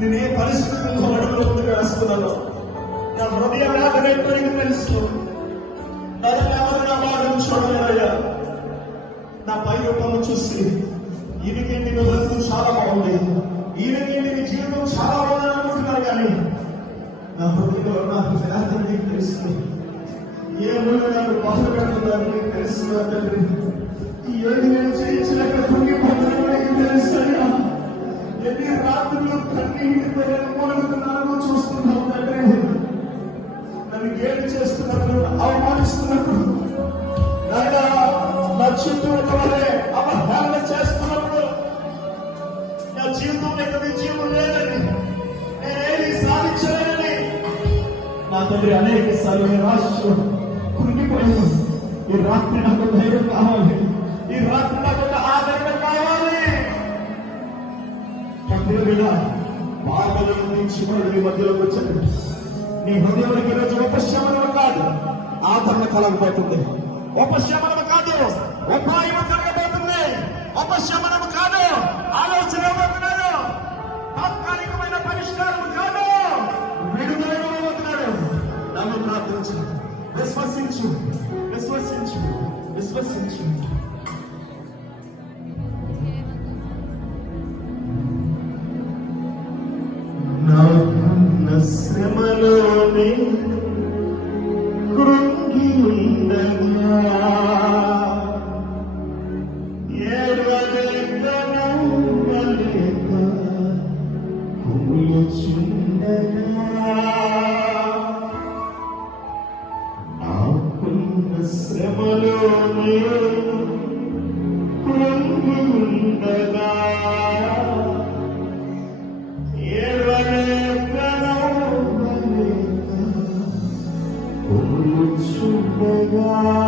నేను ఏ పరిస్థితుల్లో అడుగులు ముందుకు వేస్తున్నాను. నా హృదయ వేదన ఎప్పటికీ తెలుసు. నన్ను ఎవరు నా బాధను చూడలేరయ్యా. నా పై రూపంలో చూసి ఈయనకేంటి నీ బ్రతుకు చాలా బాగుంది, ఈయనకేంటి నీ జీవితం చాలా బాగుంది అనుకుంటున్నారు. కానీ నా హృదయంలో నా వేదన నీకు తెలుసు. ఏమైనా నన్ను బాధ పెడుతున్నారు నీకు తెలుసు. నా తండ్రి ఏది నేను చేయించలేక కుంగిపోతున్నాను నీకు తెలుసయ్యా. ఎన్ని రాత్రులు కన్నీటితో నేను మూలుగుతున్నాను చూస్తున్నావు తండ్రి. నన్ను ఏడు చేస్తున్నప్పుడు, అవమానిస్తున్నప్పుడు, నా చుట్టూ ఉన్న వాళ్ళే అవహేళన చేస్తున్నప్పుడు, నా జీవితంలో ఇక విజయం లేదని, నేనేది సాధించలేదని నా తండ్రి అనేక సార్లు నిరాశ కుంగిపోయాను. ఈ రాత్రి నాకు ధైర్యం కావాలి, ఈ రాత్రి నాకు ఆదరణ కావాలి. బాధల నుంచి నీ మధ్యలోకి వచ్చాడు. నీ హృదయానికి ఈరోజు ఉపశమనం కాదు, ఆదరణ కలగబోతుంది. ఉపశమనం కాదు, ఉపాయం కలగబోతుంది. ఉపశమనం కాదు, ఆలోచన ఇవ్వబోతున్నాడు. తాత్కాలికమైన పరిష్కారం కాదు, విడుదల ఇవ్వబోతున్నాడు. నన్ను ప్రార్థించు, విశ్వసించు, విశ్వసించు, విశ్వసించు. నాకున్న శ్రమలోనే కృంగి ఉండగా ఏడవలేక నవ్వలేక కుమిలిచుండగా, నాకున్న శ్రమలోనే కృంగి ఉండగా God.